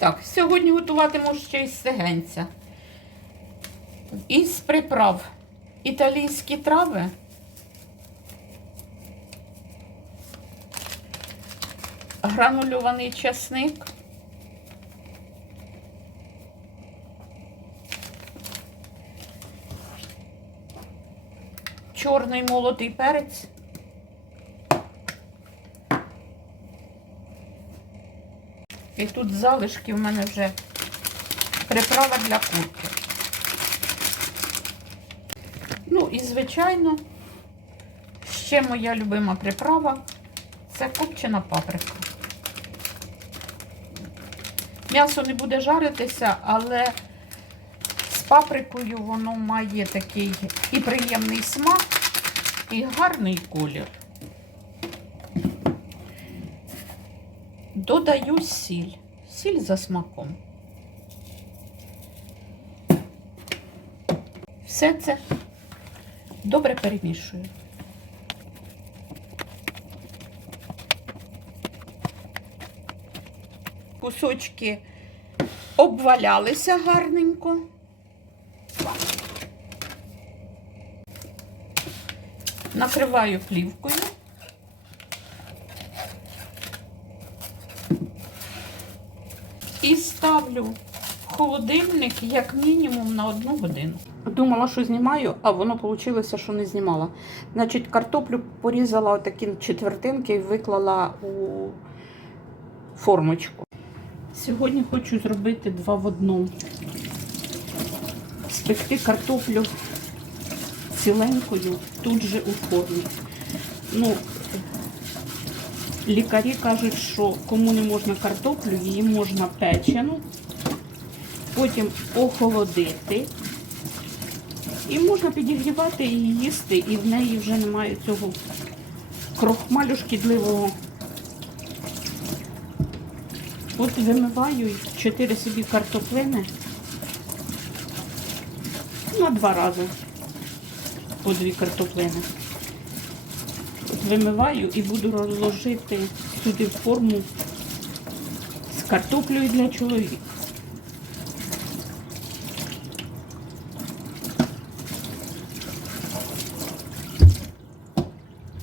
Так, сьогодні готуватиму ще із сегенця. Із приправ італійські трави. Гранульований часник. Чорний молотий перець. І тут залишки в мене вже приправа для курки. Ну і, звичайно, ще моя любима приправа це копчена паприка. М'ясо не буде жаритися, але з паприкою воно має такий і приємний смак, і гарний колір. Додаю сіль. Сіль за смаком. Все це добре перемішую. Кусочки обвалялися гарненько. Накриваю плівкою. І ставлю в холодильник як мінімум на одну годину. Думала, що знімаю, а воно вийшло, що не знімала. Значить, картоплю порізала такі четвертинки і виклала у формочку. Сьогодні хочу зробити два в одному. Спекти картоплю ціленькою тут же у формі. Ну, Лікарі кажуть, що кому не можна картоплю, її можна печену, потім охолодити. І можна підігрівати і їсти, і в неї вже немає цього крохмалю шкідливого. От вимиваю 4 собі картоплини на два рази по дві картоплини. Вимиваю і буду розложити сюди форму з картоплею для чоловіка.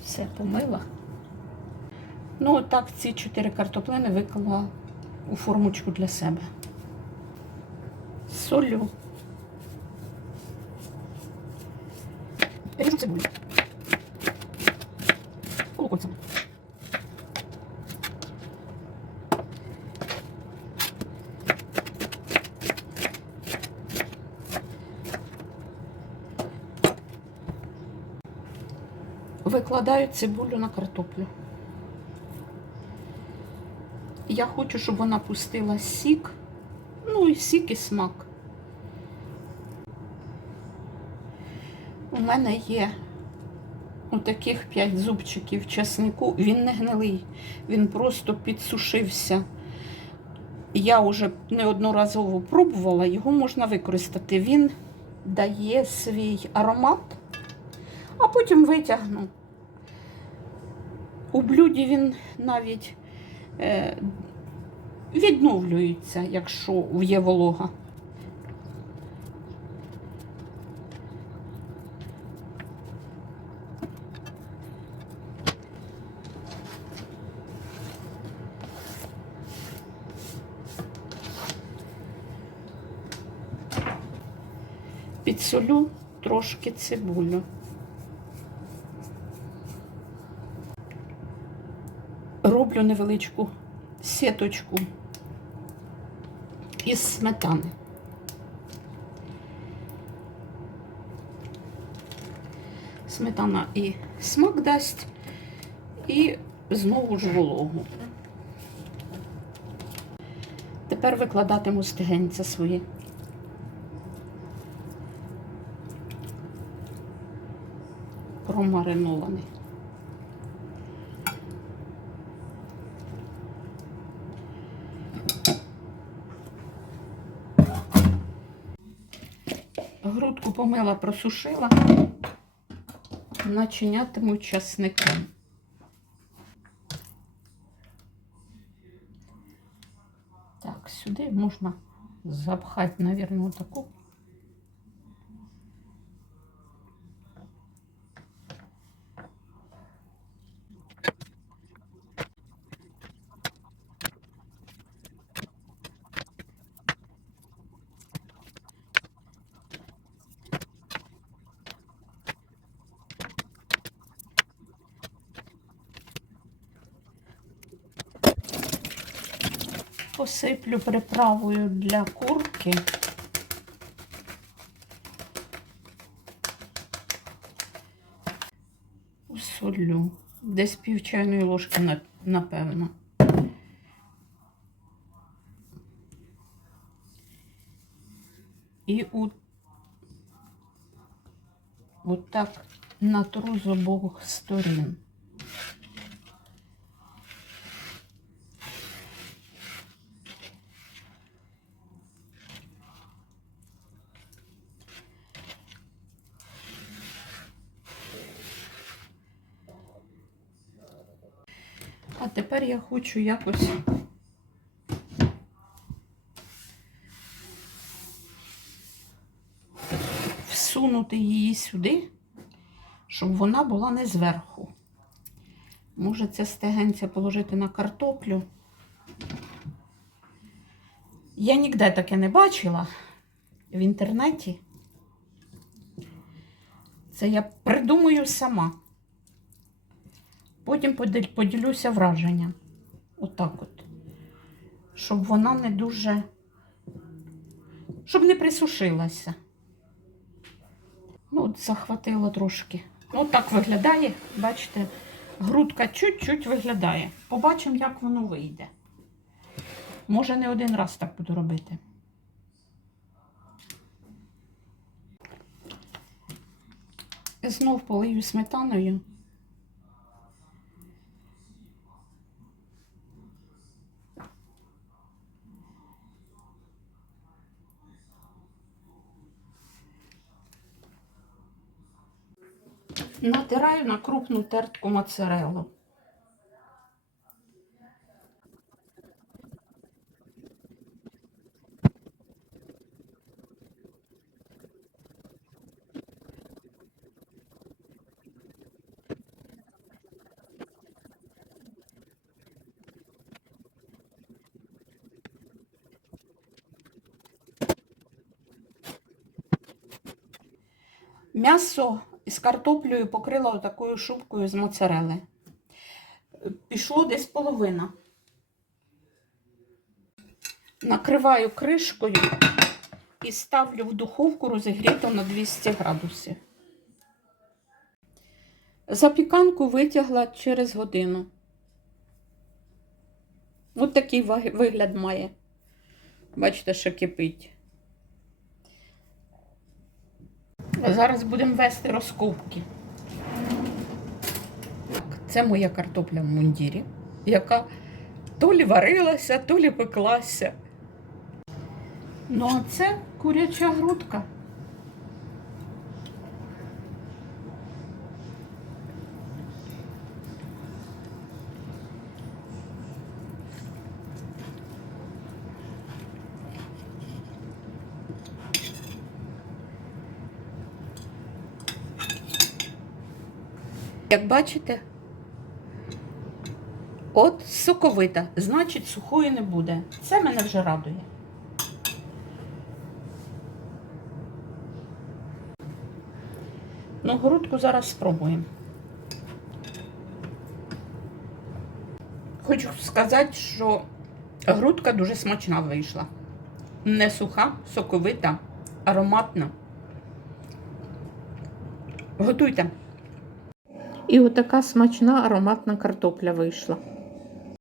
Все помила. Ну, отак ці чотири картоплини виклала у формочку для себе. Солю. Ріжу цибулю. Викладаю цибулю на картоплю. Я хочу, щоб вона пустила сік, ну і сік і смак. У мене є отаких 5 зубчиків часнику. Він не гнилий, він просто підсушився. Я вже неодноразово пробувала, його можна використати. Він дає свій аромат, а потім витягну. У блюді він навіть е, відновлюється, якщо є волога. Підсолю трошки цибулю. Роблю невеличку сіточку із сметани. Сметана і смак дасть, і знову ж вологу. Тепер викладатиму стегенця свої. Промаринований. Грудку помила, просушила, начинятиму часником. Так, сюди можна запхати, мабуть, таку. Посиплю приправою для курки. Солю. Десь пів чайної ложки, напевно. І у отак натру з обох сторін. А тепер я хочу якось всунути її сюди, щоб вона була не зверху. Може, це стегенця положити на картоплю. Я ніде таке не бачила в інтернеті. Це я придумаю сама. Потім поділюся враженням. Отак от. Щоб вона не дуже. Щоб не присушилася. Ну, от захватила трошки. Ну, так виглядає. Бачите, грудка чуть-чуть виглядає. Побачимо, як воно вийде. Може, не один раз так буду робити. Знов полию сметаною. Натираю на крупну тертку моцареллу. М'ясо з картоплею покрила такою шубкою з моцарели. Пішло десь половина. Накриваю кришкою і ставлю в духовку розігріту на 200 градусів. Запіканку витягла через годину. Ось такий вигляд має. Бачите, що кипить. А Зараз будемо вести розкопки. Це моя картопля в мундірі, яка то лі варилася, то лі пеклася. Ну, а це куряча грудка. Як бачите, от соковита, значить сухої не буде. Це мене вже радує. Ну, грудку зараз спробуємо. Хочу сказати, що грудка дуже смачна вийшла. Не суха, соковита, ароматна. Готуйте. І отака смачна ароматна картопля вийшла.